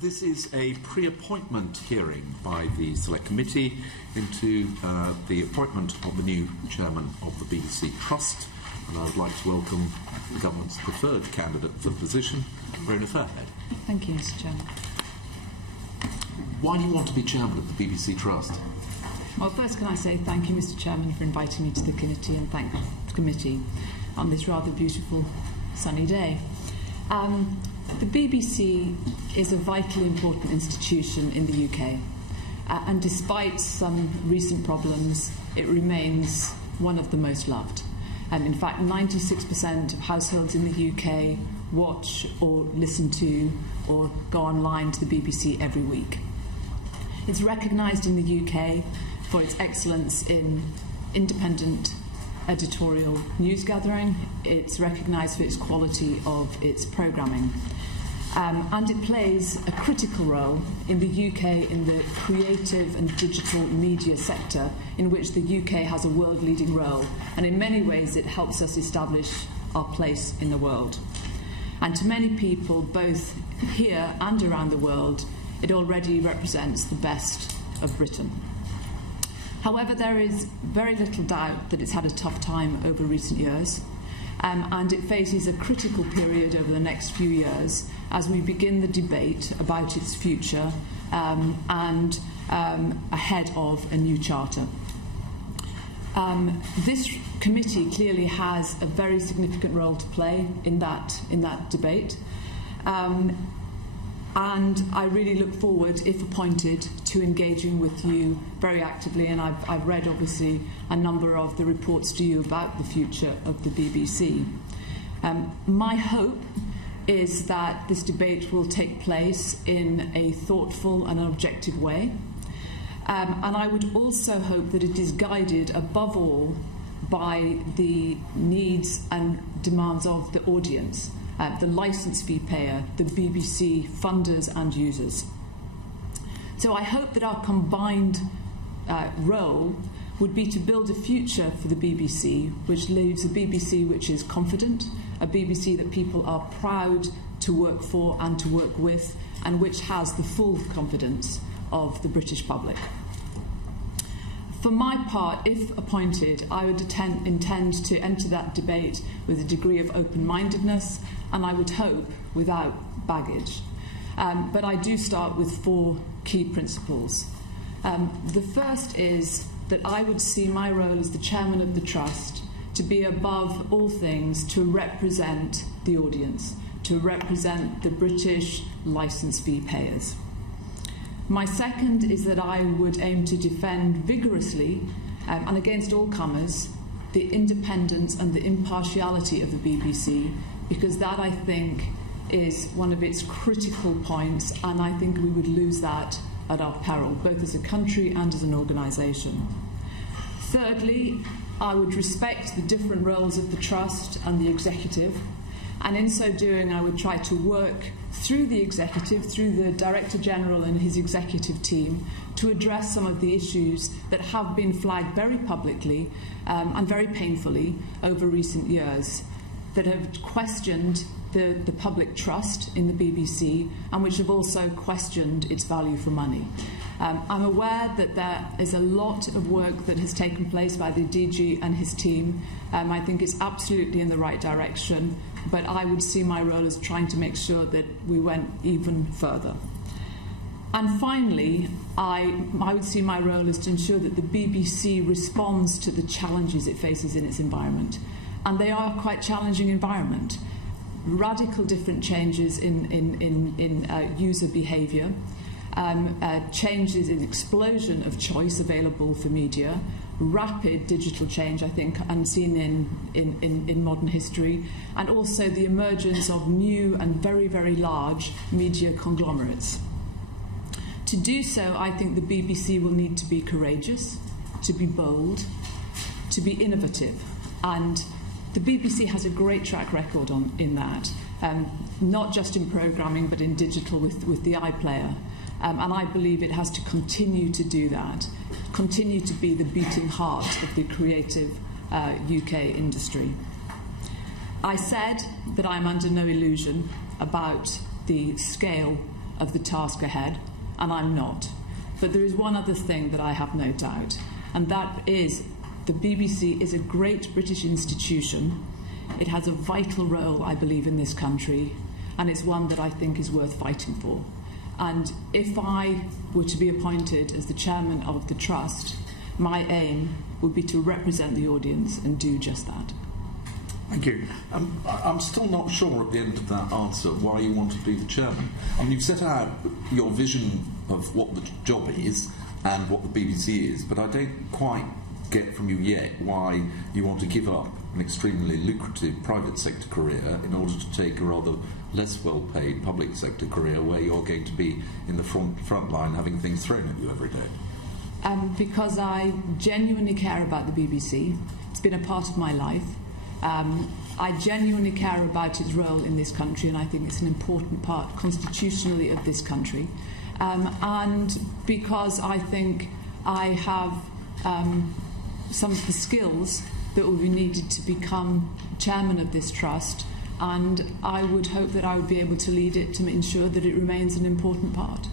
This is a pre-appointment hearing by the Select Committee into the appointment of the new chairman of the BBC Trust, and I would like to welcome the government's preferred candidate for the position, Rona Fairhead. Thank you, Mr. Chairman. Why do you want to be chairman of the BBC Trust? Well, first can I say thank you, Mr. Chairman, for inviting me to the committee, and thank the committee on this rather beautiful sunny day. The BBC is a vitally important institution in the UK, and despite some recent problems, it remains one of the most loved. In fact, 96% of households in the UK watch or listen to or go online to the BBC every week. It's recognised in the UK for its excellence in independent editorial news gathering. It's recognised for its quality of its programming. And it plays a critical role in the UK in the creative and digital media sector, in which the UK has a world-leading role, and in many ways it helps us establish our place in the world. And to many people, both here and around the world, it already represents the best of Britain. However, there is very little doubt that it's had a tough time over recent years, and it faces a critical period over the next few years as we begin the debate about its future and ahead of a new charter. This committee clearly has a very significant role to play in that debate. And I really look forward, if appointed, to engaging with you very actively. And I've read, obviously, a number of the reports to you about the future of the BBC. My hope is that this debate will take place in a thoughtful and objective way. And I would also hope that it is guided, above all, by the needs and demands of the audience. The licence fee payer, the BBC funders and users. So I hope that our combined role would be to build a future for the BBC, which leaves a BBC which is confident, a BBC that people are proud to work for and to work with, and which has the full confidence of the British public. For my part, if appointed, I would intend to enter that debate with a degree of open-mindedness, and I would hope without baggage. But I do start with 4 key principles. The first is that I would see my role as the chairman of the Trust to be, above all things, to represent the audience, to represent the British licence fee payers. My second is that I would aim to defend vigorously and against all comers the independence and the impartiality of the BBC, because that, I think, is one of its critical points, and I think we would lose that at our peril, both as a country and as an organisation. Thirdly, I would respect the different roles of the Trust and the executive, and in so doing I would try to work through the executive, through the Director General and his executive team, to address some of the issues that have been flagged very publicly and very painfully over recent years, that have questioned the public trust in the BBC and which have also questioned its value for money. I'm aware that there is a lot of work that has taken place by the DG and his team. I think it's absolutely in the right direction, but I would see my role as trying to make sure that we went even further. And finally, I would see my role as to ensure that the BBC responds to the challenges it faces in its environment. And they are quite challenging environment. Radical different changes in user behaviour, changes in explosion of choice available for media, rapid digital change, I think, unseen in modern history, and also the emergence of new and very, very large media conglomerates. To do so, I think the BBC will need to be courageous, to be bold, to be innovative, and the BBC has a great track record in that, not just in programming but in digital with the iPlayer. And I believe it has to continue to do that, continue to be the beating heart of the creative UK industry. I said that I'm under no illusion about the scale of the task ahead, and I'm not. But there is one other thing that I have no doubt, and that is the BBC is a great British institution. It has a vital role, I believe, in this country, and it's one that I think is worth fighting for. And if I were to be appointed as the chairman of the Trust, my aim would be to represent the audience and do just that. Thank you. I'm still not sure at the end of that answer why you want to be the chairman. I mean, you've set out your vision of what the job is and what the BBC is, but I don't quite get from you yet why you want to give up an extremely lucrative private sector career in order to take a rather less well-paid public sector career where you're going to be in the front line having things thrown at you every day. Because I genuinely care about the BBC. It's been a part of my life. I genuinely care about its role in this country, and I think it's an important part constitutionally of this country. And because I think I have some of the skills that will be needed to become chairman of this trust, and I would hope that I would be able to lead it to ensure that it remains an important part.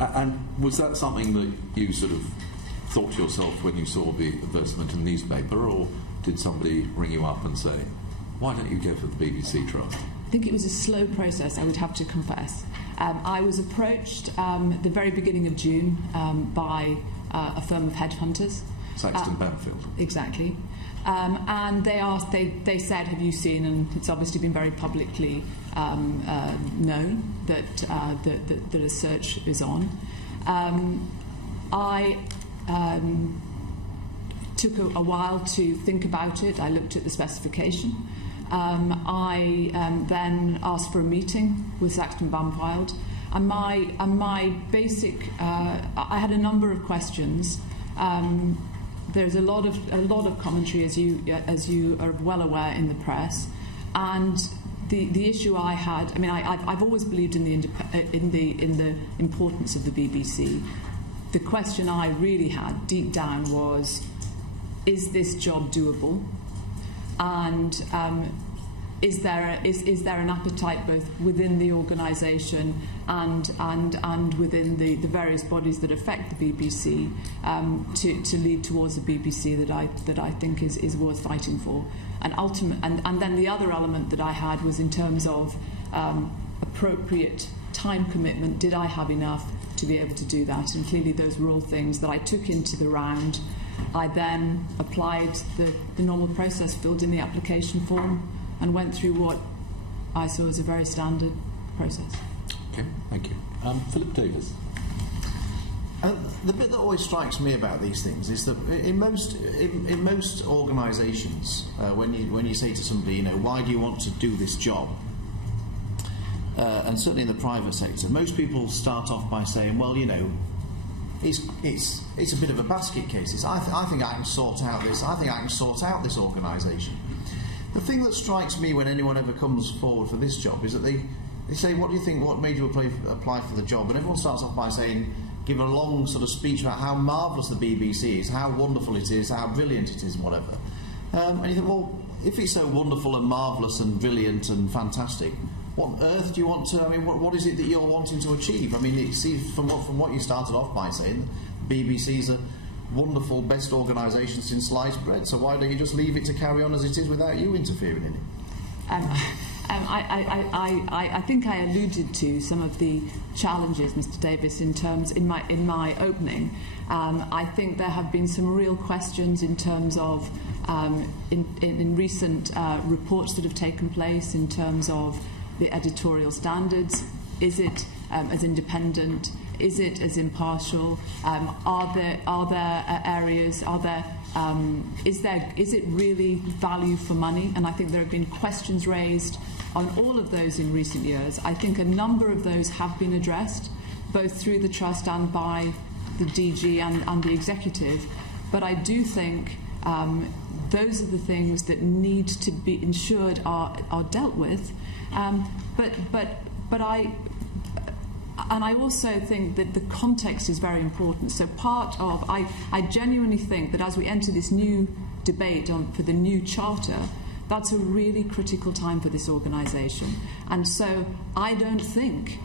And was that something that you sort of thought to yourself when you saw the advertisement in the newspaper, or did somebody ring you up and say, why don't you go for the BBC Trust? I think it was a slow process, I would have to confess. I was approached at the very beginning of June by a firm of headhunters. Saxton Banfield. Exactly. And they said, have you seen, and it's obviously been very publicly known that a search is on. I took a while to think about it. I looked at the specification. I then asked for a meeting with Saxton Banfield, and my basic I had a number of questions. There's a lot of commentary, as you are well aware, in the press, and the issue I had. I mean, I've always believed in the importance of the BBC. The question I really had deep down was, is this job doable? And is there an appetite both within the organisation and within the various bodies that affect the BBC to lead towards a BBC that I think is worth fighting for? And then the other element that I had was in terms of appropriate time commitment. Did I have enough to be able to do that? And clearly those were all things that I took into the round. I then applied the normal process, filled in the application form, and went through what I saw as a very standard process. Okay, thank you. Philip Davis. The bit that always strikes me about these things is that in most organisations, when you say to somebody, you know, why do you want to do this job? And certainly in the private sector, most people start off by saying, well, you know, it's a bit of a basket case. I think I can sort out this. I think I can sort out this organisation. The thing that strikes me when anyone ever comes forward for this job is that they say, what do you think? What made you apply for the job? And everyone starts off by saying, give a long sort of speech about how marvellous the BBC is, how wonderful it is, how brilliant it is, and whatever. And you think, well, if it's so wonderful and marvellous and brilliant and fantastic, what on earth do you want to? I mean, what is it that you're wanting to achieve? I mean, see, from what you started off by saying, BBC's a wonderful, best organisation since sliced bread. So why don't you just leave it to carry on as it is without you interfering in it? I think I alluded to some of the challenges, Mr. Davis, in my opening. I think there have been some real questions in terms of in recent reports that have taken place in terms of the editorial standards. Is it as independent? Is it as impartial? Are there areas? Is it really value for money? And I think there have been questions raised on all of those in recent years. I think a number of those have been addressed, both through the trust and by the DG and the executive. But I do think those are the things that need to be ensured are dealt with. And I also think that the context is very important. So I genuinely think that as we enter this new debate for the new charter, that's a really critical time for this organisation. And so I don't think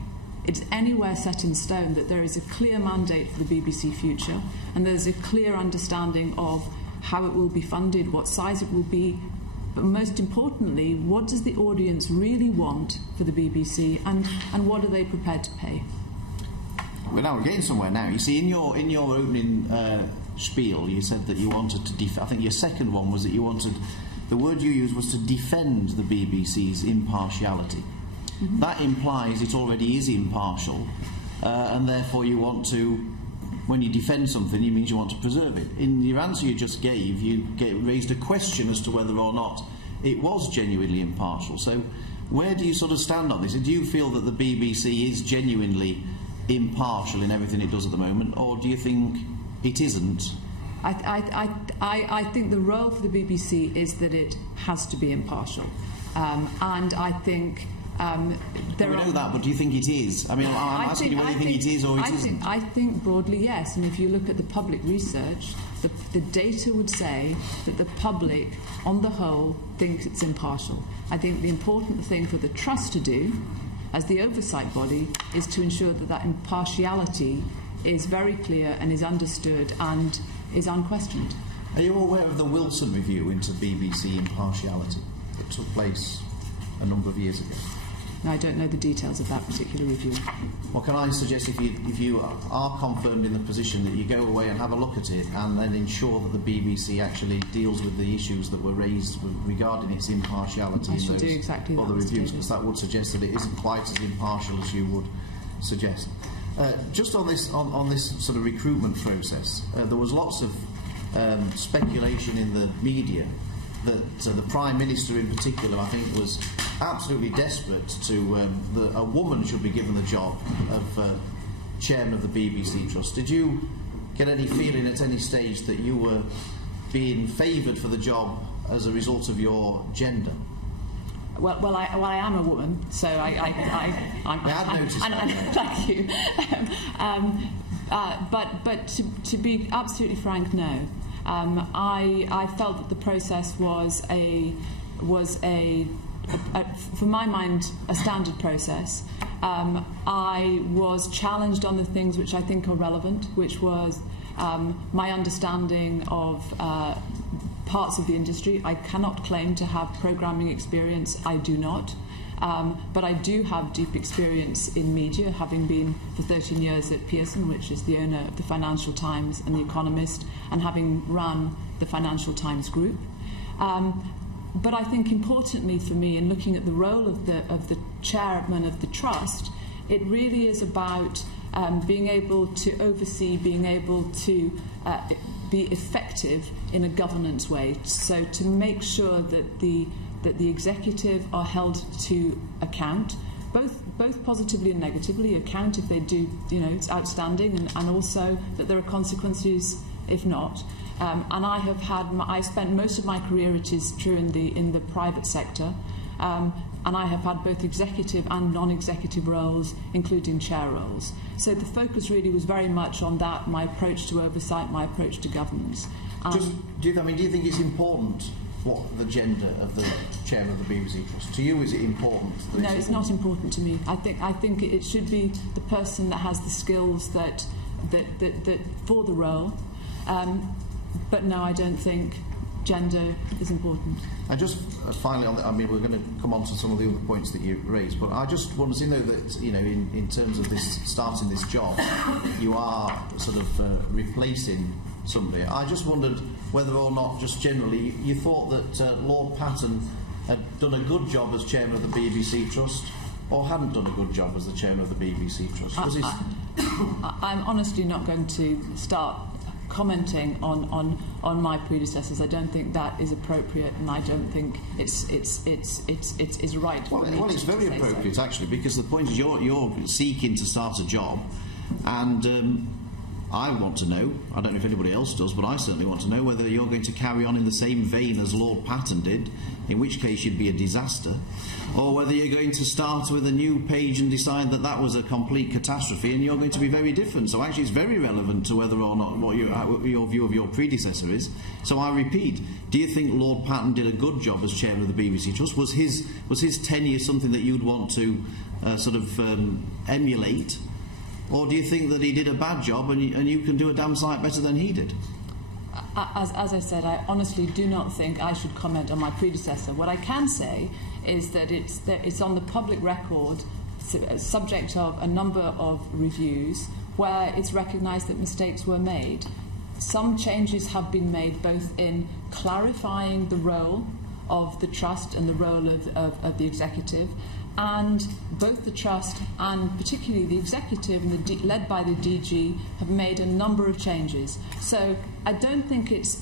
it's anywhere set in stone that there is a clear mandate for the BBC Future, and there's a clear understanding of how it will be funded, what size it will be, but most importantly, what does the audience really want for the BBC, and what are they prepared to pay? Well, now we're getting somewhere now. You see, in your opening spiel, you said that you wanted to I think your second one was that you wanted, the word you used was to defend the BBC's impartiality. Mm-hmm. That implies it already is impartial, and therefore you want to, when you defend something, it means you want to preserve it. In your answer you just gave, you raised a question as to whether or not it was genuinely impartial. So where do you sort of stand on this? Do you feel that the BBC is genuinely impartial in everything it does at the moment, or do you think it isn't? I think the role for the BBC is that it has to be impartial, and I think we know that, but do you think it is? I mean, I'm asking you whether you think it is or it isn't. I think broadly yes, and if you look at the public research, the data would say that the public, on the whole, thinks it's impartial. I think the important thing for the Trust to do, as the oversight body, is to ensure that that impartiality is very clear and is understood and is unquestioned. Are you aware of the Wilson review into BBC impartiality that took place a number of years ago? No, I don't know the details of that particular review. Well, can I suggest if you are confirmed in the position that you go away and have a look at it and then ensure that the BBC actually deals with the issues that were raised regarding its impartiality in those other reviews, because that would suggest that it isn't quite as impartial as you would suggest. Just on this sort of recruitment process, there was lots of speculation in the media that the Prime Minister in particular, I think, was absolutely desperate to that a woman should be given the job of chairman of the BBC Trust. Did you get any feeling at any stage that you were being favoured for the job as a result of your gender? Well, I am a woman, so I had noticed that. Thank you. But to be absolutely frank, no. I felt that the process was for my mind, a standard process. I was challenged on the things which I think are relevant, which was my understanding of parts of the industry. I cannot claim to have programming experience. I do not. But I do have deep experience in media, having been for 13 years at Pearson, which is the owner of the Financial Times and The Economist, and having run the Financial Times Group. But I think importantly for me, in looking at the role of the chairman of the Trust, it really is about being able to oversee, being able to be effective in a governance way. So to make sure that the executive are held to account, both positively and negatively. Account if they do, it's outstanding, and also that there are consequences if not. And I spent most of my career, it is true, in the private sector, and I have had both executive and non-executive roles, including chair roles. So the focus really was very much on that, my approach to oversight, my approach to governance. Do you think it's important what the gender of the chairman of the BBC Trust? To you, is it important? No, it's not important to me. I think it should be the person that has the skills that for the role. But no, I don't think gender is important. And just finally, we're going to come on to some of the other points that you raised, but I just wanted to know that, in terms of starting this job, you are sort of replacing somebody. I just wondered whether or not, just generally, you thought that Lord Patten had done a good job as chairman of the BBC Trust, or hadn't done a good job as the chairman of the BBC Trust. I'm honestly not going to start commenting on my predecessors. I don't think that is appropriate, and I don't think it's right. Well, it's very appropriate actually, because the point is you're seeking to start a job, and I want to know, I don't know if anybody else does, but I certainly want to know whether you're going to carry on in the same vein as Lord Patten did, in which case you'd be a disaster, or whether you're going to start with a new page and decide that that was a complete catastrophe and you're going to be very different. So actually it's very relevant to whether or not what your view of your predecessor is. So I repeat, do you think Lord Patten did a good job as chairman of the BBC Trust? Was his tenure something that you'd want to emulate? Or do you think that he did a bad job and you can do a damn sight better than he did? As I said, I honestly do not think I should comment on my predecessor. What I can say is that it's on the public record, subject of a number of reviews, where it's recognised that mistakes were made. Some changes have been made both in clarifying the role of the Trust and the role of the Executive, and both the Trust and particularly the Executive and led by the DG have made a number of changes. So I think it's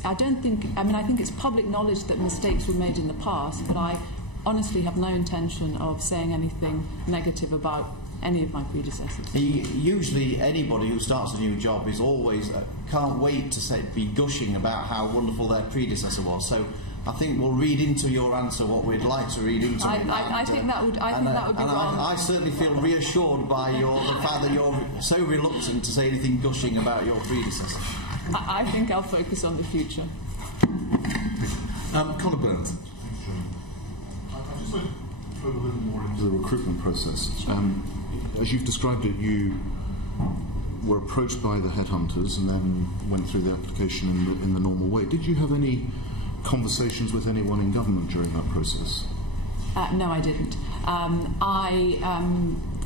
public knowledge that mistakes were made in the past, but I honestly have no intention of saying anything negative about any of my predecessors. Usually anybody who starts a new job is always can't wait to be gushing about how wonderful their predecessor was. So I think we'll read into your answer what we'd like to read into. I think that would be wrong. I certainly feel reassured by the fact that you're so reluctant to say anything gushing about your predecessor. I think I'll focus on the future. Conor Burns. I'd just like to probe a little more into the recruitment process. As you've described it, you were approached by the headhunters and then went through the application in the normal way. Did you have any conversations with anyone in government during that process? No, I didn't.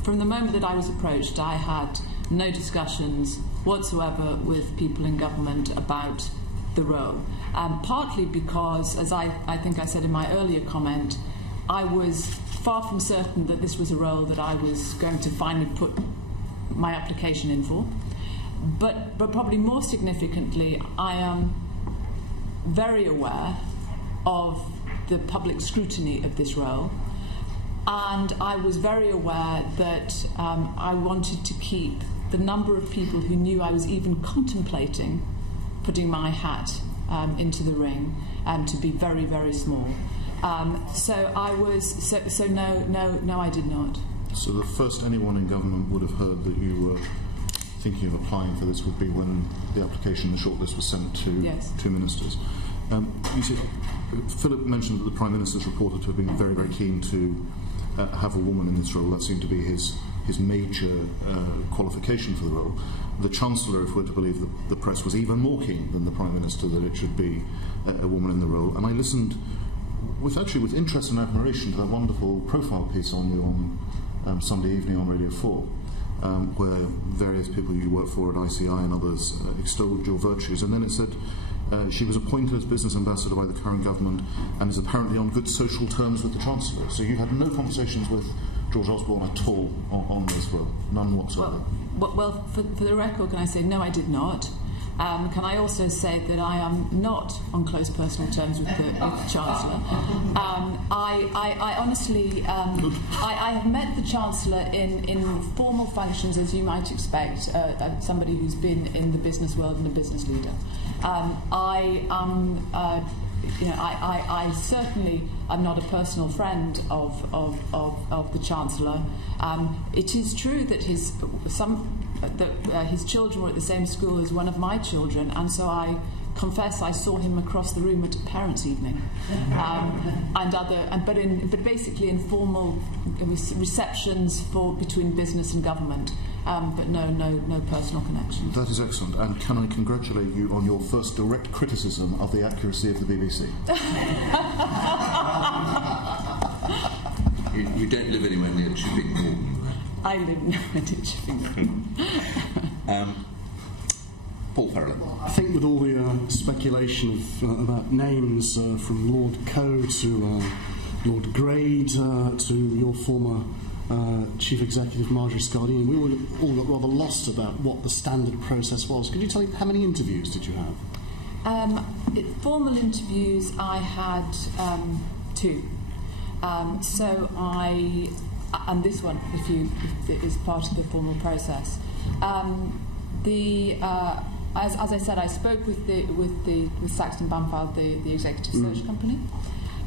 From the moment that I was approached, I had no discussions whatsoever with people in government about the role. Partly because, as I think I said in my earlier comment, I was far from certain that this was a role that I was going to finally put my application in for. But probably more significantly, I am very aware of the public scrutiny of this role, and I was very aware that I wanted to keep the number of people who knew I was even contemplating putting my hat into the ring to be very, very small. So no, I did not. So the first anyone in government would have heard that you were thinking of applying for this would be when the application, the shortlist was sent to two ministers. You see, Philip mentioned that the Prime Minister's reported to have been very, very keen to have a woman in this role. That seemed to be his major qualification for the role. The Chancellor, if we're to believe the press, was even more keen than the Prime Minister that it should be a woman in the role. And I listened with interest and admiration to that wonderful profile piece on you on Sunday evening on Radio 4, where various people you work for at ICI and others extolled your virtues. And then it said she was appointed as business ambassador by the current government and is apparently on good social terms with the Chancellor. So you had no conversations with George Osborne at all on this role? None whatsoever? Well, for the record, can I say no, I did not. Can I also say that I am not on close personal terms with the Chancellor? I honestly, I have met the Chancellor in formal functions, as you might expect, somebody who's been in the business world and a business leader. I certainly am not a personal friend of the Chancellor. It is true that his children were at the same school as one of my children, and so I confess I saw him across the room at a parents' evening, but basically in formal receptions between business and government. But no personal connection. That is excellent. And can I congratulate you on your first direct criticism of the accuracy of the BBC? You don't live anywhere near Chipping Norton. I live near Chipping Norton. Paul Farrelly. I think with all the speculation about names from Lord Coe to Lord Grade to your former Chief Executive Marjorie Scardini, we all got rather lost about what the standard process was. Could you tell me how many interviews did you have? Formal interviews I had 2. And this one, if it is part of the formal process. As I said, I spoke with Saxton Banfield, the executive search company.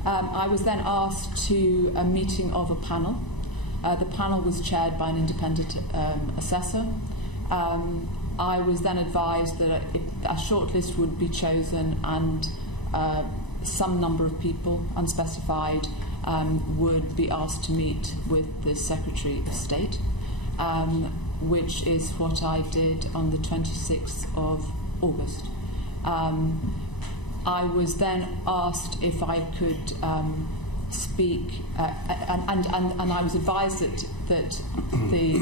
I was then asked to a meeting of a panel. The panel was chaired by an independent assessor. I was then advised that a shortlist would be chosen and some number of people, unspecified, would be asked to meet with the Secretary of State, which is what I did on the 26th of August. I was then asked if I could speak, and I was advised that the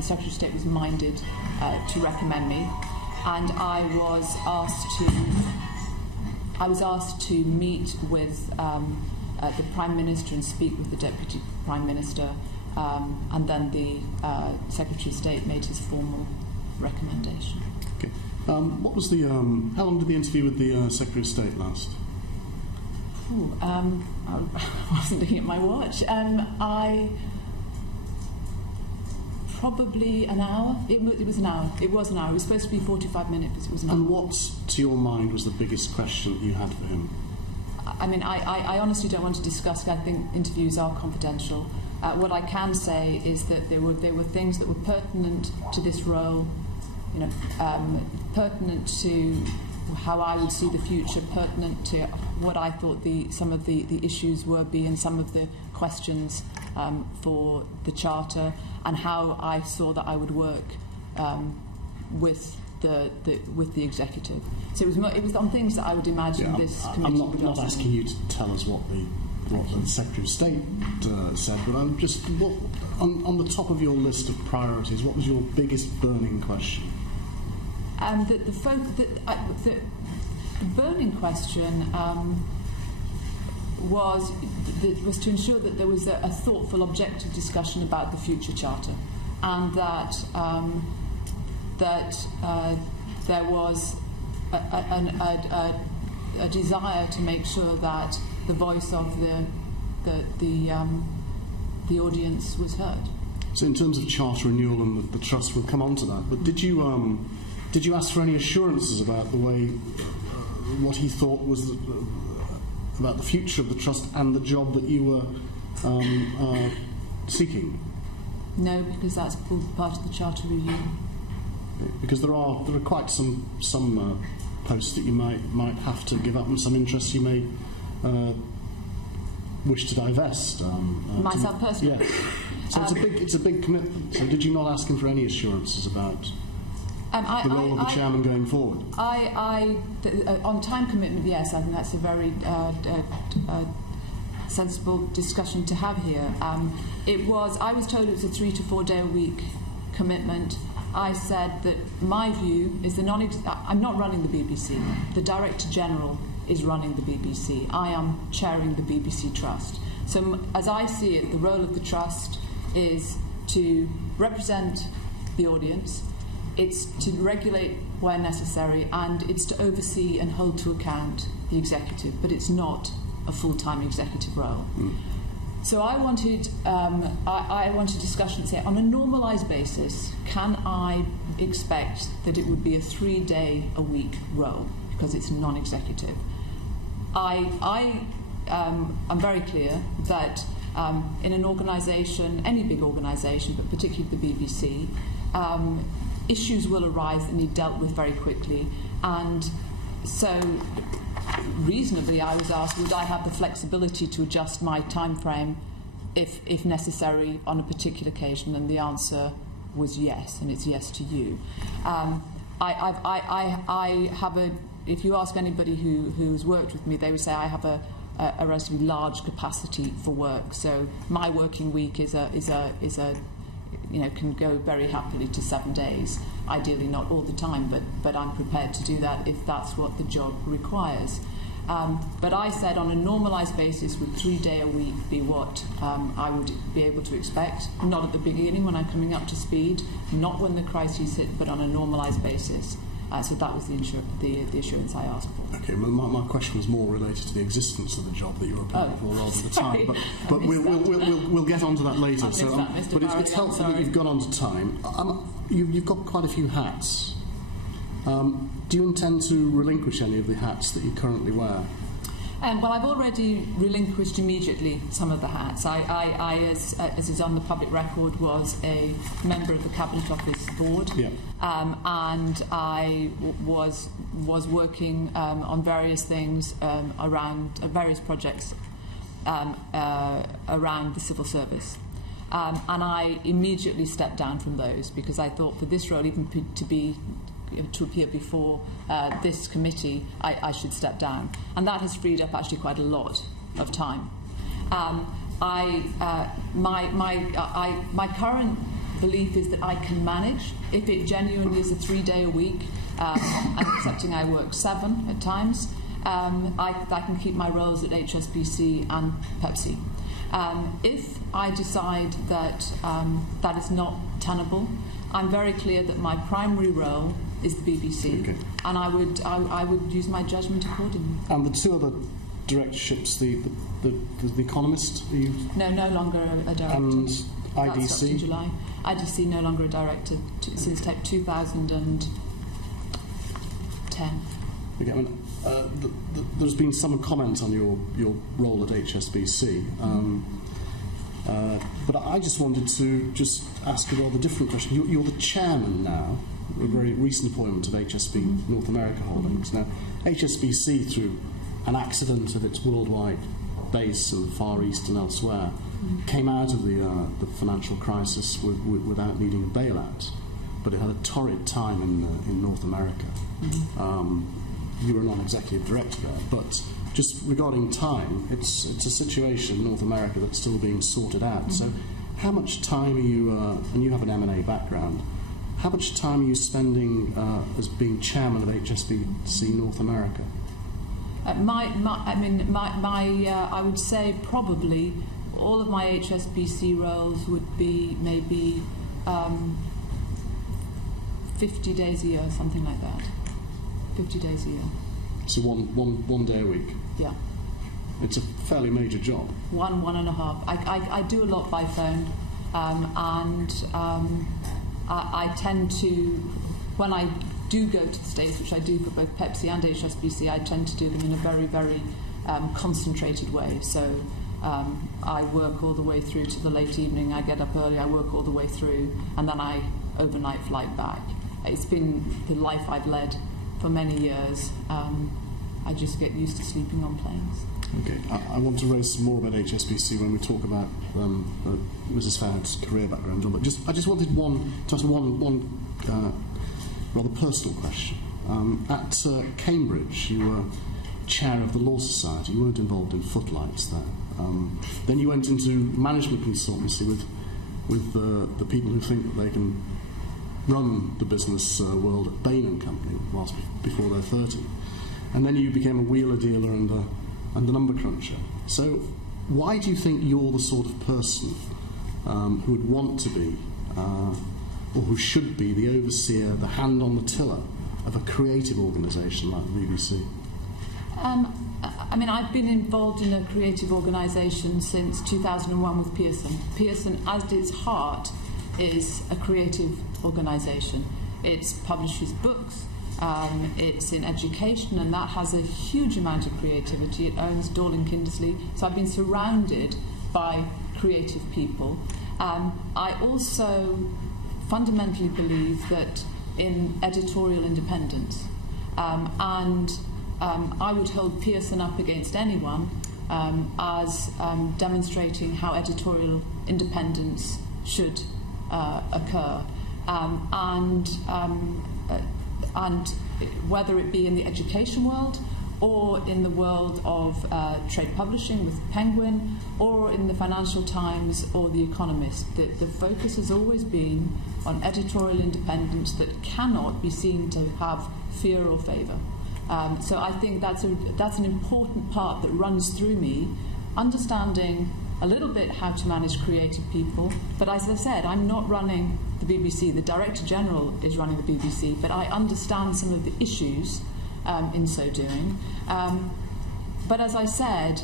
Secretary of State was minded to recommend me, and I was asked to meet with the Prime Minister and speak with the Deputy Prime Minister, and then the Secretary of State made his formal recommendation. Okay. What was the? How long did the interview with the Secretary of State last? I wasn't looking at my watch. Probably an hour. It was an hour. It was an hour. It was supposed to be 45 minutes, but it was an hour. And what, to your mind, was the biggest question that you had for him? I mean, I honestly don't want to discuss it. I think interviews are confidential. What I can say is that there were things that were pertinent to this role, you know, pertinent to how I would see the future, pertinent to what I thought some of the issues were being, some of the questions for the Charter, and how I saw that I would work with the executive. So it was on things that I would imagine this committee would. I'm not asking you to tell us what the Secretary of State said, but I'm just on the top of your list of priorities, what was your biggest burning question? The burning question was to ensure that there was a thoughtful, objective discussion about the future Charter, and that there was a desire to make sure that the voice of the audience was heard. So, in terms of Charter renewal and the Trust, we'll come on to that. But did you ask for any assurances about the way what he thought was about the future of the Trust and the job that you were seeking? No, because that's part of the Charter review. Because there are quite some posts that you might have to give up, and some interests you may wish to divest. Myself personally. Yeah. So it's a big commitment. So did you not ask him for any assurances about the role of the chairman going forward? On time commitment, yes, I think that's a very sensible discussion to have here. I was told it was a 3 to 4 day a week commitment. I said that my view is I'm not running the BBC. The Director General is running the BBC. I am chairing the BBC Trust. So as I see it, the role of the Trust is to represent the audience, it's to regulate where necessary, and it's to oversee and hold to account the executive, but it's not a full-time executive role. So I wanted discussion to say, on a normalised basis, can I expect that it would be a 3 day a week role, because it's non-executive? I'm very clear that in an organisation, any big organisation, but particularly the BBC, issues will arise that need dealt with very quickly, and so reasonably I was asked, would I have the flexibility to adjust my time frame if necessary on a particular occasion, and the answer was yes, and it's yes to you. I have if you ask anybody who's worked with me, they would say I have a relatively large capacity for work. So my working week is can go very happily to 7 days. Ideally not all the time, but I'm prepared to do that if that's what the job requires. But I said on a normalised basis, would 3 day a week be what I would be able to expect? Not at the beginning when I'm coming up to speed, not when the crises hit, but on a normalised basis. So that was the assurance I asked for. Okay, my question was more related to the existence of the job that you were applying for rather than the time. But we'll get onto that later. But it's helpful that you've gone on to time. You've got quite a few hats. Do you intend to relinquish any of the hats that you currently wear? Well, I've already relinquished immediately some of the hats. I as is on the public record, was a member of the Cabinet Office Board, yeah. And I was working on various things around various projects around the civil service. And I immediately stepped down from those because I thought for this role, even to appear before this committee, I should step down, and that has freed up actually quite a lot of time. My current belief is that I can manage if it genuinely is a 3-day a week, and accepting I work 7 at times. I can keep my roles at HSBC and Pepsi. If I decide that that is not tenable, I'm very clear that my primary role is the BBC, okay. And I would use my judgment accordingly. And the 2 other directorships, the Economist, no longer a director. And IDC, that's up to July. IDC no longer a director since 2010. Okay, I mean, there's been some comment on your role at HSBC. But I just wanted to ask a rather different question. You're the chairman now, a very recent appointment of HSB North America Holdings. Now, HSBC, through an accident of its worldwide base in the Far East and elsewhere, came out of the financial crisis without needing bailout. But it had a torrid time in North America. You were a non-executive director there, but just regarding time, it's a situation in North America that's still being sorted out. So how much time are you, and you have an M&A background, how much time are you spending as being chairman of HSBC North America? I would say probably all of my HSBC roles would be maybe 50 days a year, something like that. 50 days a year. So one day a week? Yeah. It's a fairly major job. 1.5. I do a lot by phone, and I tend to, when I do go to the States, which I do for both Pepsi and HSBC, I tend to do them in a very, very concentrated way. So I work all the way through to the late evening. I get up early, I work all the way through, and then I overnight flight back. It's been the life I've led for many years. I just get used to sleeping on planes. Okay, I want to raise some more about HSBC when we talk about Mrs. Fowd's career background, John. But I just wanted to ask one rather personal question. At Cambridge, you were chair of the Law Society. You weren't involved in footlights there. Then you went into management consultancy with the people who think that they can run the business world at Bain & Company whilst before they're 30. And then you became a wheeler dealer and a number cruncher. So why do you think you're the sort of person who would want to be, or who should be, the overseer, the hand on the tiller of a creative organisation like the BBC? I've been involved in a creative organisation since 2001 with Pearson. Pearson, at its heart, is a creative organisation. It publishes books, it's in education, and that has a huge amount of creativity. It owns Dorling Kindersley, so I've been surrounded by creative people. I also fundamentally believe that in editorial independence, and I would hold Pearson up against anyone as demonstrating how editorial independence should occur, and whether it be in the education world or in the world of trade publishing with Penguin, or in the Financial Times or The Economist. The focus has always been on editorial independence that cannot be seen to have fear or favour. So I think that's an important part that runs through me, understanding a little bit how to manage creative people. But as I said, I'm not running the BBC. The Director General is running the BBC, but I understand some of the issues in so doing. But as I said,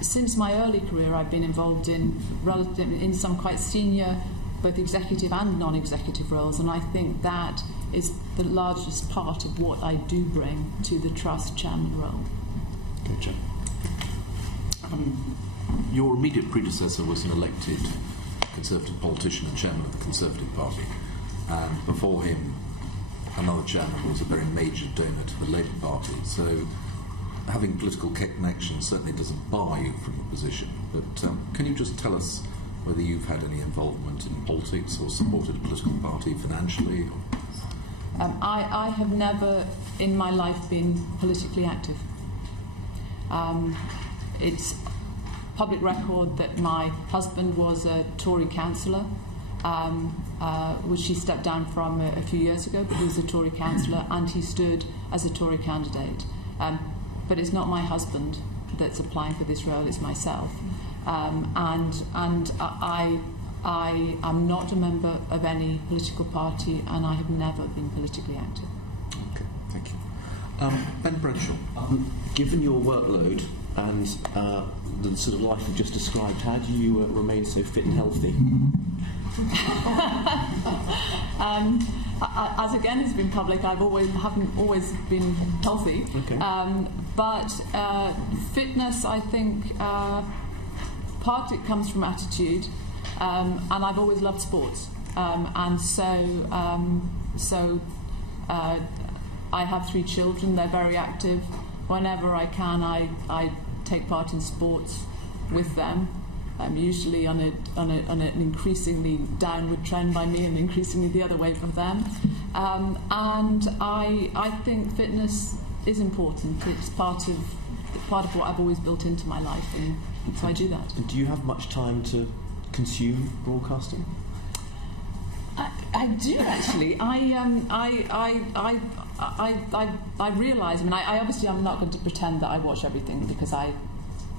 since my early career, I've been involved in some quite senior, both executive and non-executive roles, and I think that is the largest part of what I do bring to the Trust Chairman role. Gotcha. Your immediate predecessor was an elected Conservative politician and chairman of the Conservative Party. Before him, another chairman was a very major donor to the Labour Party. So having political connections certainly doesn't bar you from the position. But can you just tell us whether you've had any involvement in politics or supported a political party financially? I have never in my life been politically active. It's public record that my husband was a Tory councillor, which he stepped down from a few years ago, but he was a Tory councillor and he stood as a Tory candidate. But it's not my husband that's applying for this role, it's myself. And I am not a member of any political party, and I have never been politically active. Okay, thank you. Ben Bradshaw. Given your workload and the sort of life you've just described, how do you remain so fit and healthy? As again has been public, haven't always been healthy. Okay. But fitness, I think, part it comes from attitude, and I've always loved sports, and so I have 3 children. They're very active. Whenever I can, I take part in sports with them. Usually on an increasingly downward trend by me and increasingly the other way for them. And I think fitness is important. It's part of what I've always built into my life, and so I do that. And do you have much time to consume broadcasting? I do actually. I realise. I mean, I obviously I'm not going to pretend that I watch everything because I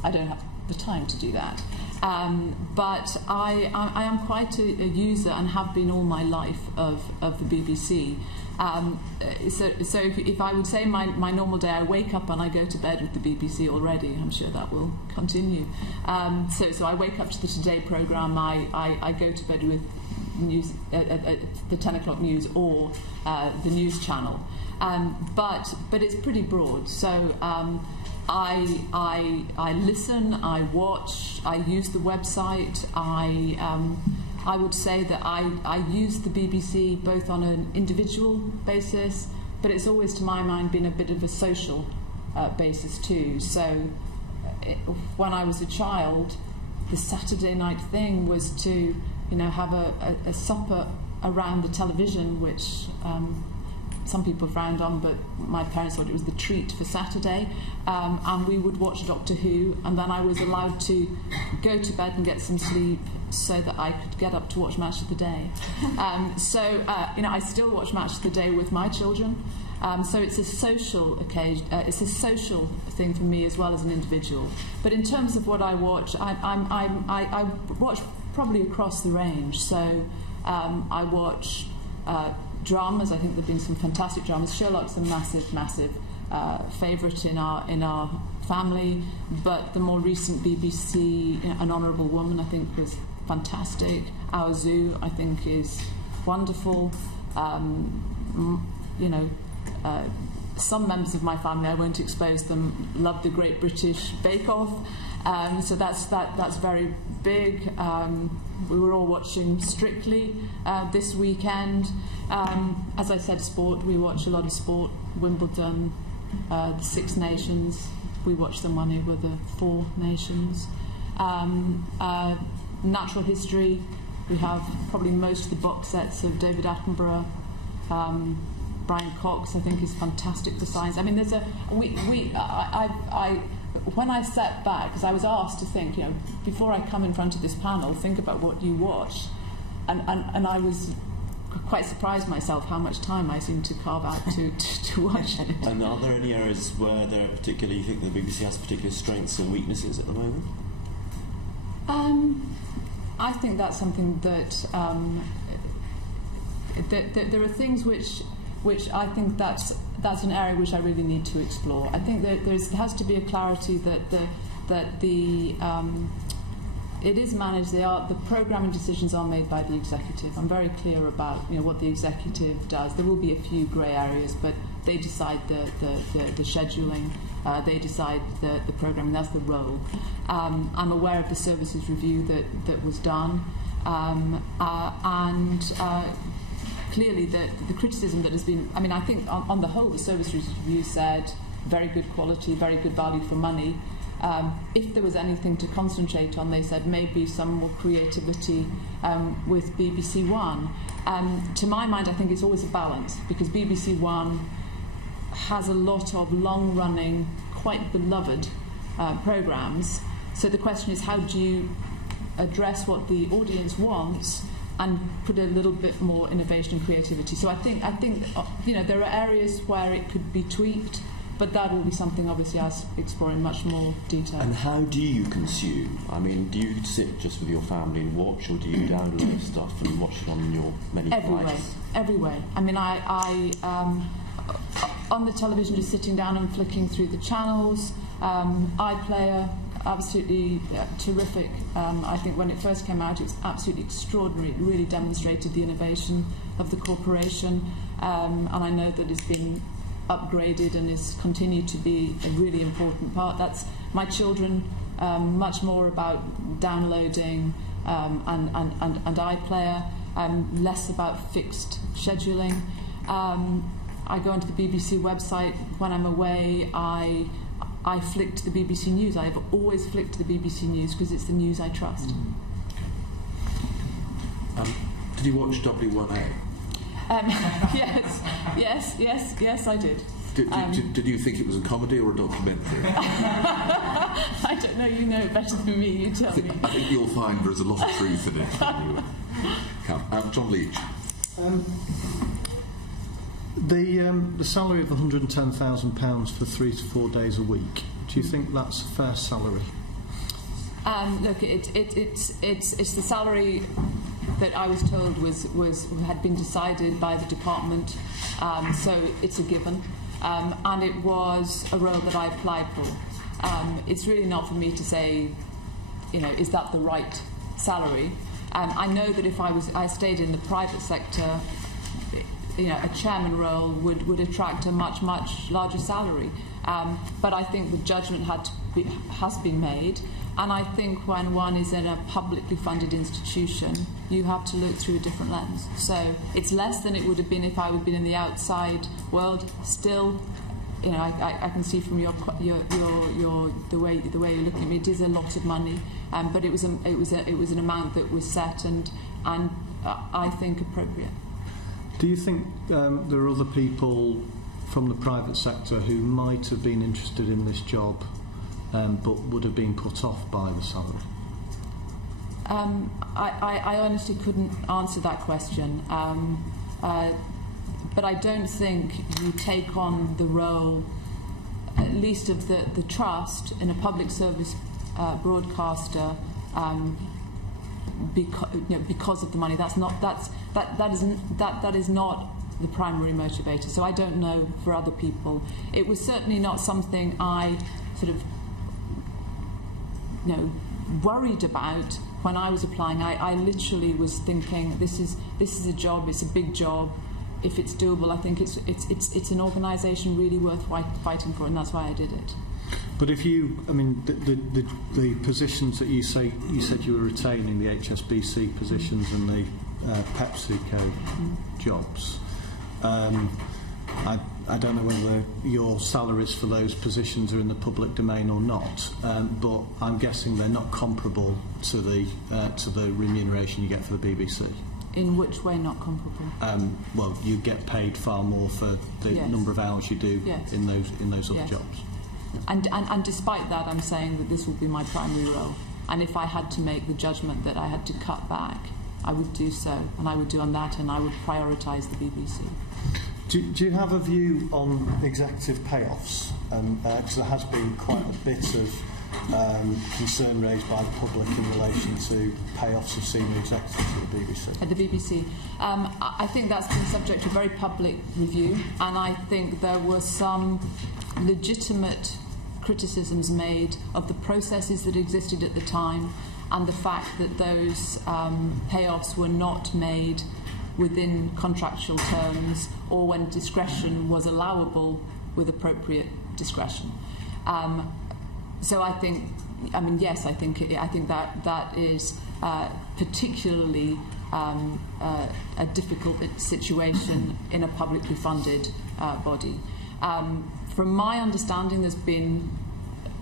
don't have the time to do that. But I am quite a user and have been all my life of the BBC. So if I would say my normal day, I wake up and I go to bed with the BBC already. I'm sure that will continue. So I wake up to the Today programme. I go to bed with news, the 10 o'clock news or the news channel. But it's pretty broad. So I listen, I watch, I use the website. I would say that I use the BBC both on an individual basis, but it's always, to my mind, been a bit of a social basis too. So when I was a child, the Saturday night thing was to have a supper around the television, which some people frowned on, but my parents thought it was the treat for Saturday, and we would watch Doctor Who, and then I was allowed to go to bed and get some sleep so that I could get up to watch Match of the Day. I still watch Match of the Day with my children, so it's a social occasion. It's a social thing for me as well as an individual. But in terms of what I watch, I watch probably across the range. So I watch dramas. I think there have been some fantastic dramas. Sherlock's a massive favourite in our family, but the more recent BBC, An Honourable Woman, I think was fantastic. Our Zoo, I think, is wonderful. Some members of my family, I won't expose them, love the Great British Bake Off, so that's very big. We were all watching Strictly this weekend. As I said, sport, we watch a lot of sport. Wimbledon, the Six Nations, we watch them when they were the Four Nations. Natural history, we have probably most of the box sets of David Attenborough. Brian Cox, I think, is fantastic for science. I mean, there's when I sat back, because I was asked to think, before I come in front of this panel, think about what you watch, and I was quite surprised myself how much time I seemed to carve out to watch it. And are there any areas where you think the BBC has particular strengths and weaknesses at the moment? I think that's something that there are things which I think that's an area which I really need to explore. I think that there has to be a clarity that it is managed. The programming decisions are made by the executive. I'm very clear about what the executive does. There will be a few grey areas, but they decide the scheduling. They decide the programming. That's the role. I'm aware of the services review that was done, and clearly the criticism that has been. I mean, I think on the whole, the services review said very good quality, very good value for money. If there was anything to concentrate on, they said maybe some more creativity with BBC One. To my mind, I think it's always a balance, because BBC One has a lot of long-running, quite beloved programmes. So the question is, how do you address what the audience wants and put a little bit more innovation and creativity? So I think there are areas where it could be tweaked. But that will be something, obviously, I explore in much more detail. And how do you consume? I mean, do you sit just with your family and watch, or do you download stuff and watch it on your many devices? Every way. I mean, I on the television, just sitting down and flicking through the channels. iPlayer, absolutely terrific. I think when it first came out, it was absolutely extraordinary. It really demonstrated the innovation of the corporation, and I know that it's been upgraded and is continued to be a really important part. That's my children, much more about downloading and iPlayer, less about fixed scheduling. I go onto the BBC website when I'm away. I flick to the BBC News. I've always flicked to the BBC News because it's the news I trust. Did you watch W1A? Yes, I did. Did you think it was a comedy or a documentary? I don't know. You know it better than me. You tell me. I think you'll find there's a lot of truth in it. Anyway. John Leach. The salary of £110,000 for 3 to 4 days a week. Do you think that's a fair salary? Look, it's the salary that I was told had been decided by the department, so it's a given, and it was a role that I applied for. It's really not for me to say, is that the right salary? I know that if I stayed in the private sector, a chairman role would attract a much larger salary. But I think the judgment has been made. And I think when one is in a publicly funded institution, you have to look through a different lens. So it's less than it would have been if I would have been in the outside world. Still, I can see from the way you're looking at me, it is a lot of money. But it was an amount that was set and I think appropriate. Do you think there are other people from the private sector who might have been interested in this job? But would have been put off by the salary? I honestly couldn't answer that question. But I don't think you take on the role, at least of the trust, in a public service broadcaster because of the money. That is not the primary motivator. So I don't know for other people. It was certainly not something I sort of worried about when I was applying. I literally was thinking, this is a job, it's a big job. If it's doable, I think it's an organisation really worth fighting for, and that's why I did it. But if the positions that you said you were retaining, the HSBC positions and the PepsiCo jobs, I don't know whether your salaries for those positions are in the public domain or not, but I'm guessing they're not comparable to the remuneration you get for the BBC. In which way not comparable? Well, you get paid far more for the number of hours you do in those other jobs. And despite that, I'm saying that this will be my primary role. And if I had to make the judgment that I had to cut back, I would do so, and I would do on that, and I would prioritise the BBC. Do you have a view on executive payoffs? Because there has been quite a bit of concern raised by the public in relation to payoffs of senior executives at the BBC? At the BBC. I think that's been subject to very public review, and I think there were some legitimate criticisms made of the processes that existed at the time and the fact that those payoffs were not made within contractual terms or when discretion was allowable with appropriate discretion. So I think, yes, I think that is particularly a difficult situation in a publicly funded body. From my understanding, there's been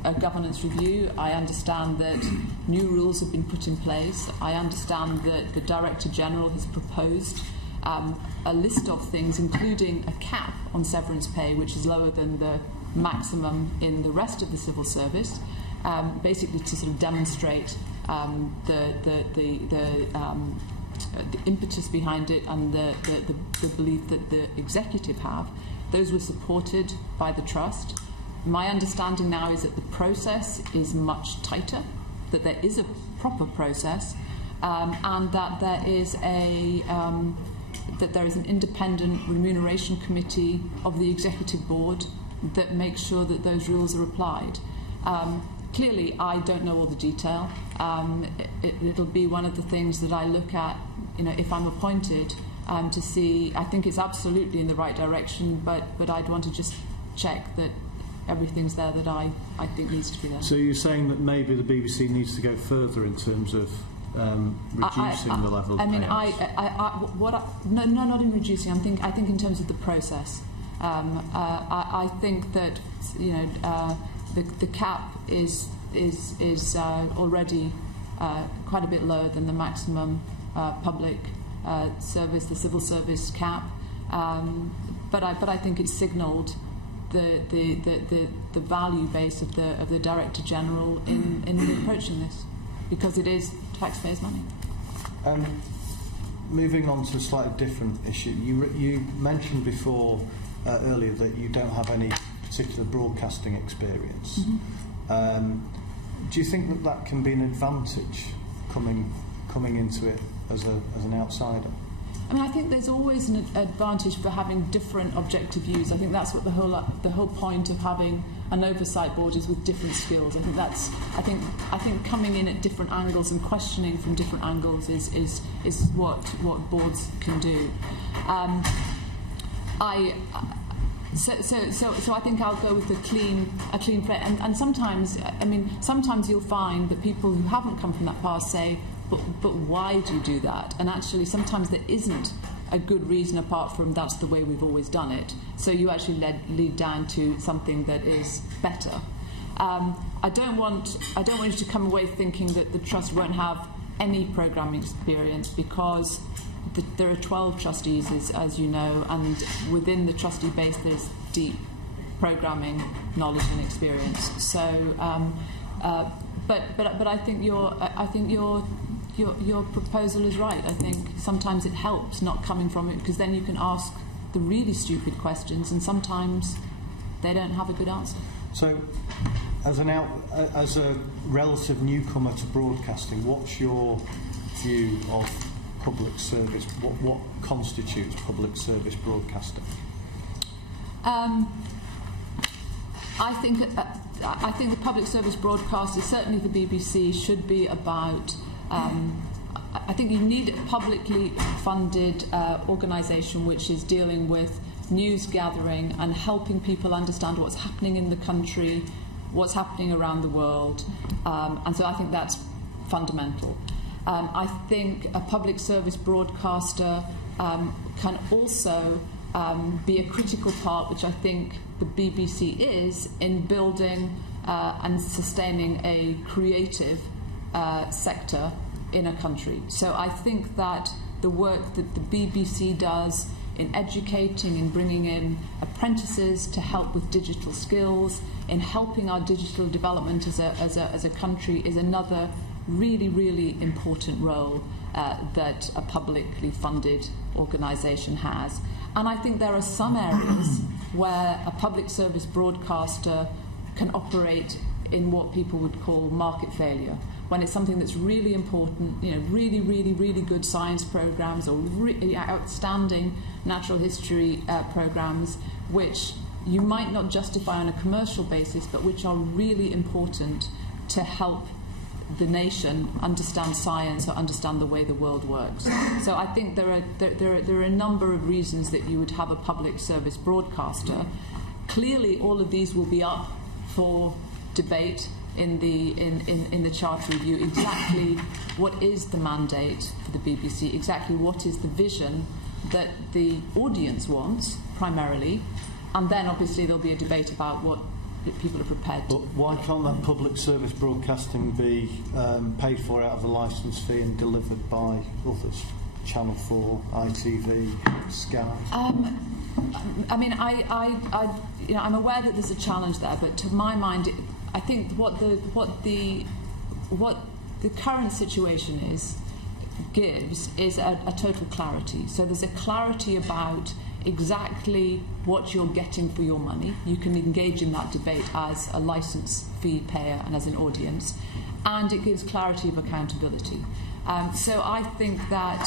a governance review. I understand that new rules have been put in place. I understand that the Director General has proposed a list of things, including a cap on severance pay, which is lower than the maximum in the rest of the civil service, basically to sort of demonstrate the impetus behind it and the belief that the executive have. Those were supported by the Trust. My understanding now is that the process is much tighter, that there is a proper process, and that there is an independent remuneration committee of the executive board that makes sure that those rules are applied. Clearly, I don't know all the detail. It'll be one of the things that I look at, if I'm appointed, to see. I think it's absolutely in the right direction, but I'd want to just check that everything's there that I think needs to be there. So you're saying that maybe the BBC needs to go further in terms of reducing the level of payouts? No, not in reducing. I think in terms of the process. I think that the cap is already quite a bit lower than the maximum public service, the civil service cap. But I think it's signalled the value base of the Director General in approaching this, because it is taxpayers' money. Moving on to a slightly different issue, you mentioned before earlier that you don't have any particular broadcasting experience. Mm-hmm. Do you think that can be an advantage coming into it as an outsider? I think there's always an advantage for having different objective views. I think that's what the whole point of having an oversight board is, with different skills. I think coming in at different angles and questioning from different angles is what boards can do. So I think I'll go with a clean play. And sometimes you'll find that people who haven't come from that past say, but why do you do that? And actually, sometimes there isn't a good reason apart from that's the way we've always done it. So you actually lead down to something that is better. I don't want you to come away thinking that the Trust won't have any programming experience, because there are 12 trustees, as you know, and within the trustee base there's deep programming knowledge and experience. So, but I think your proposal is right. I think sometimes it helps not coming from it, because then you can ask the really stupid questions, and sometimes they don't have a good answer. So, as a relative newcomer to broadcasting, what's your view of public service? What constitutes public service broadcasting? I think the public service broadcaster, certainly the BBC, should be about. I think you need a publicly funded organisation which is dealing with news gathering and helping people understand what's happening in the country, what's happening around the world, and so I think that's fundamental. I think a public service broadcaster can also be a critical part, which I think the BBC is, in building and sustaining a creative sector in a country. So I think that the work that the BBC does in educating, in bringing in apprentices to help with digital skills, in helping our digital development as a country, is another really, really important role that a publicly funded organisation has. And I think there are some areas where a public service broadcaster can operate in what people would call market failure. When it's something that's really important, really good science programs or really outstanding natural history programs, which you might not justify on a commercial basis, but which are really important to help the nation understand science or understand the way the world works. So I think there are a number of reasons that you would have a public service broadcaster. Clearly, all of these will be up for debate in the Charter Review. Exactly what is the mandate for the BBC? Exactly what is the vision that the audience wants primarily? And then obviously there'll be a debate about what people are prepared to. But why can't that public service broadcasting be paid for out of the licence fee and delivered by others? Channel 4, ITV, Sky? I mean, I'm aware that there's a challenge there, but to my mind, I think what the current situation gives is a total clarity. So there's a clarity about exactly what you're getting for your money. You can engage in that debate as a licence fee payer and as an audience, and it gives clarity of accountability. So I think that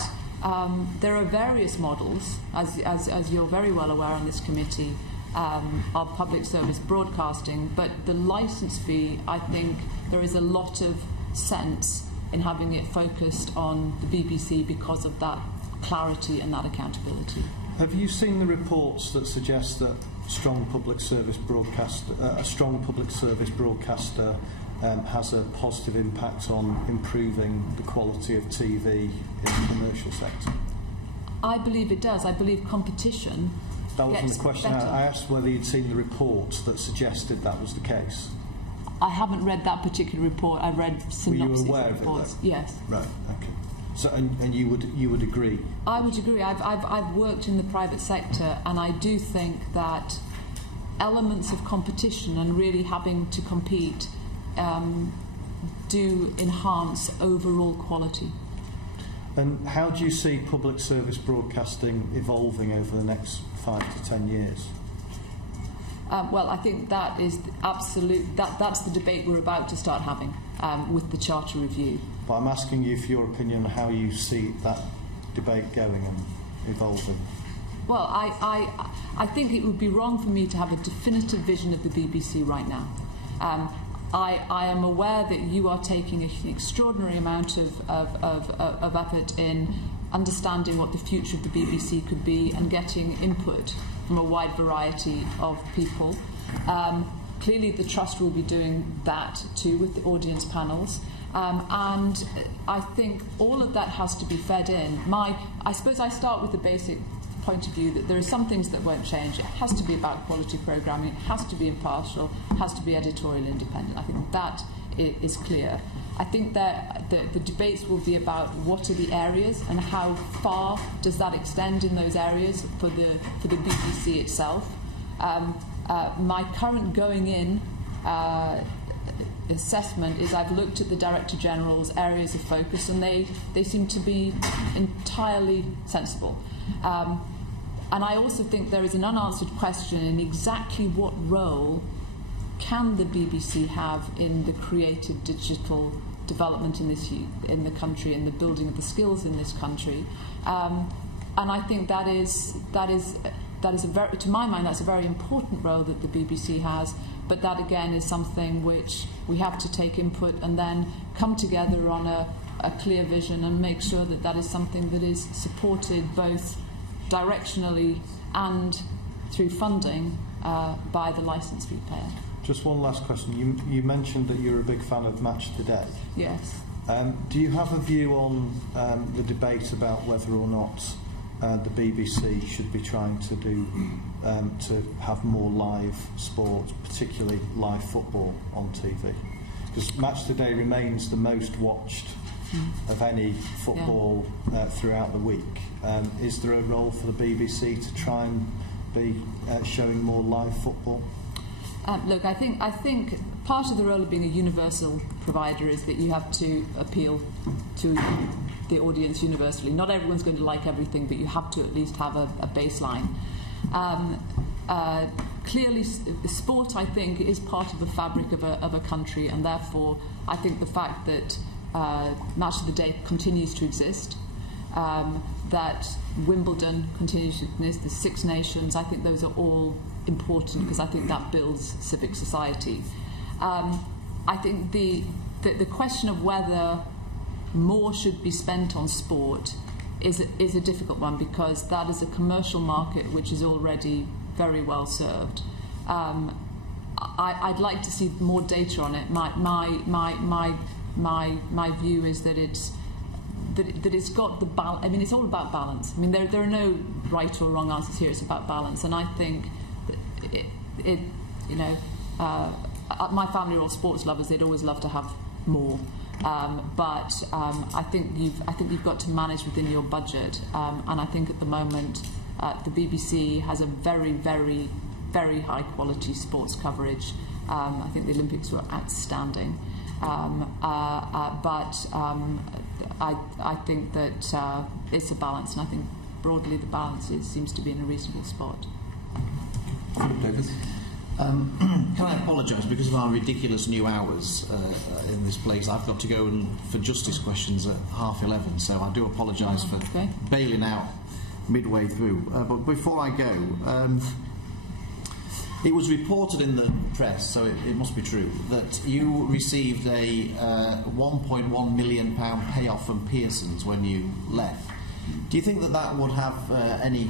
there are various models, as you're very well aware on this committee, of public service broadcasting, but the licence fee, I think there is a lot of sense in having it focused on the BBC because of that clarity and that accountability. Have you seen the reports that suggest that a strong public service broadcaster has a positive impact on improving the quality of TV in the commercial sector? I believe it does. I believe competition. That wasn't the question. Better. I asked whether you'd seen the reports that suggested that was the case. I haven't read that particular report. I've read synopsis Were you aware of reports. It, though? Yes. Right. Okay. So, and you would agree? I would agree. I've worked in the private sector, and I do think that elements of competition and really having to compete do enhance overall quality. And how do you see public service broadcasting evolving over the next 5 to 10 years? Well, I think that is that's the debate we're about to start having with the Charter Review. But I'm asking you for your opinion on how you see that debate going and evolving. Well, I think it would be wrong for me to have a definitive vision of the BBC right now. I am aware that you are taking an extraordinary amount of effort in understanding what the future of the BBC could be and getting input from a wide variety of people. Clearly the Trust will be doing that too with the audience panels. And I think all of that has to be fed in. I suppose I start with the basic point of view that there are some things that won't change. It has to be about quality programming, it has to be impartial, it has to be editorial independent. I think that is clear. I think that the debates will be about what are the areas and how far does that extend in those areas for the BBC itself. My current going in assessment is I've looked at the Director General's areas of focus, and they seem to be entirely sensible. And I also think there is an unanswered question in exactly what role can the BBC have in the creative digital development in the country and the building of the skills in this country. And I think that is to my mind, that's a very important role that the BBC has. But that again is something which we have to take input and then come together on a clear vision and make sure that that is something that is supported both directionally and through funding by the licence fee payer. Just one last question. You mentioned that you're a big fan of Match Today. Yes. Do you have a view on the debate about whether or not the BBC should be trying to do to have more live sport, particularly live football on TV? Because Match Today remains the most watched of any football throughout the week. Is there a role for the BBC to try and be showing more live football? Look, I think part of the role of being a universal provider is that you have to appeal to the audience universally. Not everyone's going to like everything, but you have to at least have a baseline. clearly, sport, I think, is part of the fabric of a country, and therefore I think the fact that Match of the Day continues to exist, that Wimbledon continues to exist, the Six Nations, I think those are all important because I think that builds civic society. I think the question of whether more should be spent on sport is a difficult one, because that is a commercial market which is already very well served. I'd like to see more data on it. My view is that it's got the balance. I mean, it's all about balance. I mean, there are no right or wrong answers here. It's about balance, and I think that my family are all sports lovers. They'd always love to have more. But I think you've got to manage within your budget, and I think at the moment the BBC has a very, very, very high quality sports coverage. I think the Olympics were outstanding, but I think that it's a balance, and I think broadly the balance seems to be in a reasonable spot. David? Can I apologise, because of our ridiculous new hours in this place, I've got to go for justice questions at 11:30, so I do apologise for bailing out midway through. But before I go, it was reported in the press, so it must be true, that you received a £1.1 million payoff from Pearson's when you left. Do you think that would have any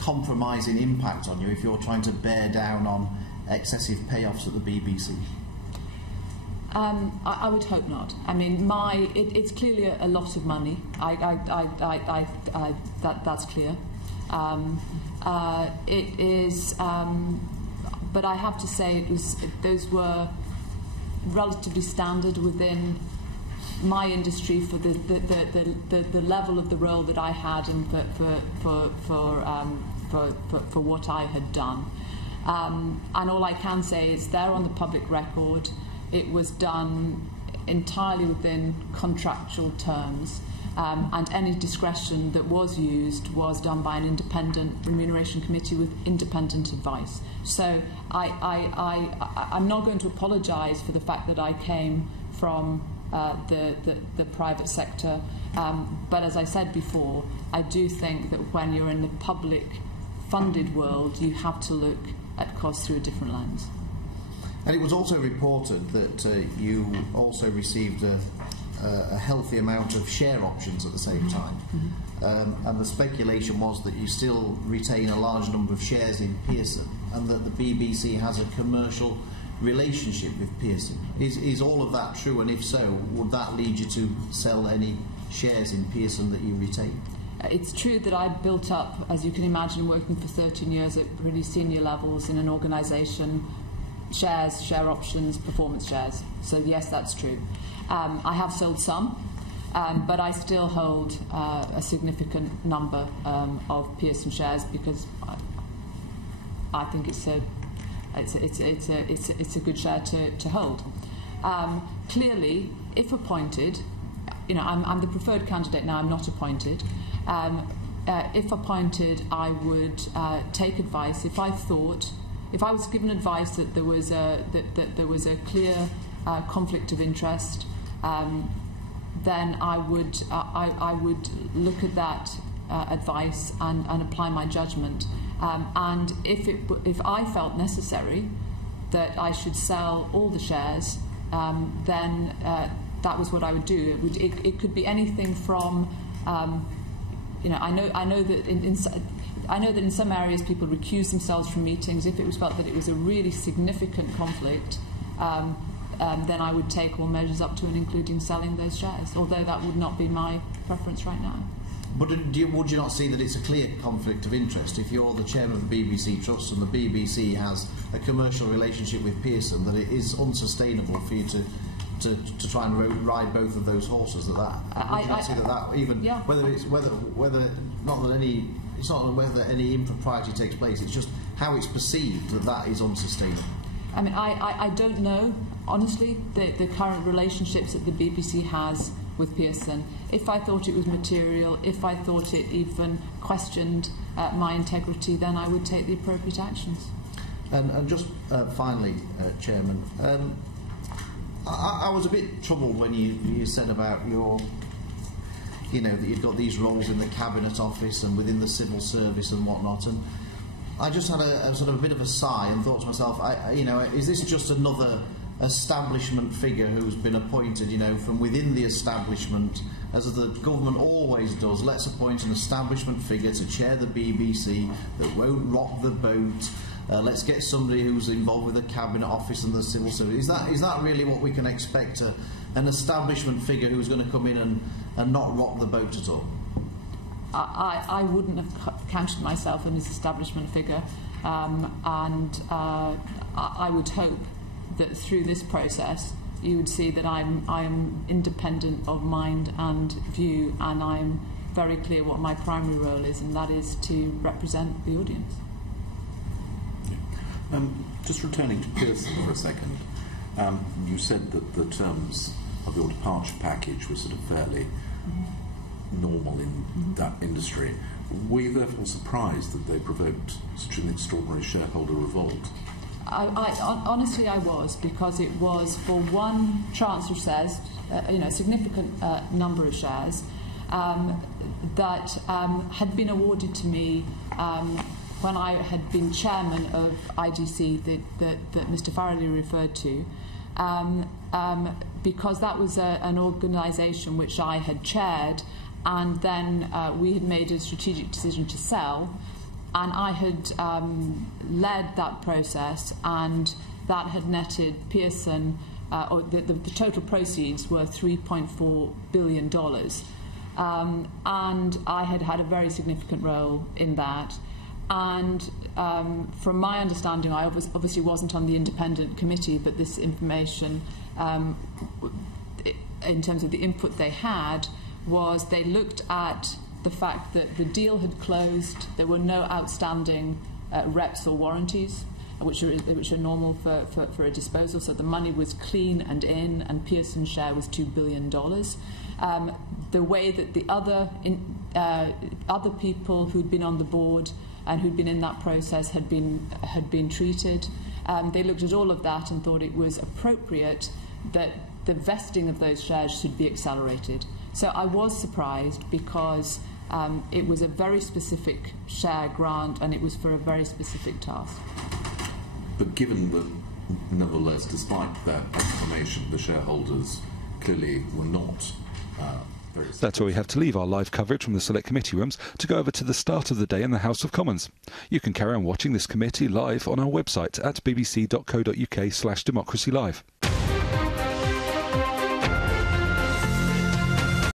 compromising impact on you if you're trying to bear down on excessive payoffs at the BBC? I would hope not. I mean, it's clearly a lot of money. That's clear. It is, but I have to say those were relatively standard within my industry for the level of the role that I had and for what I had done. And all I can say is there on the public record, it was done entirely within contractual terms, and any discretion that was used was done by an independent remuneration committee with independent advice. So I'm not going to apologise for the fact that I came from the private sector, but as I said before, I do think that when you're in the public funded world, you have to look at costs through a different lens. And it was also reported that you also received a healthy amount of share options at the same time. And the speculation was that you still retain a large number of shares in Pearson, and that the BBC has a commercial relationship with Pearson. Is all of that true, and if so, would that lead you to sell any shares in Pearson that you retain? It's true that I built up, as you can imagine, working for 13 years at really senior levels in an organisation, shares, share options, performance shares. So yes, that's true. I have sold some, but I still hold a significant number of Pearson shares, because I think it's a good share to hold. Clearly, if appointed, I'm the preferred candidate now. I'm not appointed. If appointed, I would take advice. If I was given advice that there was a clear conflict of interest, then I would look at that advice and apply my judgment. And if I felt necessary that I should sell all the shares, then that was what I would do. It could be anything from I know that in some areas people recuse themselves from meetings. If it was felt that it was a really significant conflict, then I would take all measures up to and including selling those shares, although that would not be my preference right now. But would you not see that it's a clear conflict of interest if you're the chairman of the BBC Trust and the BBC has a commercial relationship with Pearson, that it is unsustainable for you to try and ride both of those horses? Would you not see that even it's not whether any impropriety takes place, it's just how it's perceived that is unsustainable? I mean, I don't know, honestly, the current relationships that the BBC has with Pearson. If I thought it was material, if I thought it even questioned my integrity, then I would take the appropriate actions. And just finally, Chairman, I was a bit troubled when you said about your, that you've got these roles in the Cabinet Office and within the civil service and whatnot, and I just had a sort of a bit of a sigh and thought to myself, is this just another establishment figure who's been appointed, from within the establishment, as the government always does? Let's appoint an establishment figure to chair the BBC that won't rock the boat. Let's get somebody who's involved with the Cabinet Office and the civil service. Is that really what we can expect? An establishment figure who's going to come in and not rock the boat at all? I wouldn't have counted myself in as establishment figure, and I would hope that through this process you would see that I'm independent of mind and view, and I'm very clear what my primary role is, and that is to represent the audience. Just returning to Pearson for a second, you said that the terms of your departure package were sort of fairly normal in that industry. Were you therefore surprised that they provoked such an extraordinary shareholder revolt? Honestly, I was, because it was for one transfer shares, a significant number of shares that had been awarded to me when I had been chairman of IDC that Mr. Farrelly referred to, because that was an organisation which I had chaired, and then we had made a strategic decision to sell, and I had led that process, and that had netted Pearson, the total proceeds were $3.4 billion, and I had had a very significant role in that. And from my understanding, I obviously wasn't on the independent committee, but this information, in terms of the input they had, was they looked at the fact that the deal had closed, there were no outstanding reps or warranties, which are normal for a disposal, so the money was clean and in, and Pearson's share was $2 billion. The way that the other people who'd been on the board and who'd been in that process had been treated, they looked at all of that and thought it was appropriate that the vesting of those shares should be accelerated. So I was surprised, because it was a very specific share grant and it was for a very specific task. But given that, nevertheless, despite that explanation, the shareholders clearly were not very... That's where we have to leave our live coverage from the Select Committee rooms to go over to the start of the day in the House of Commons. You can carry on watching this committee live on our website at bbc.co.uk/democracylive.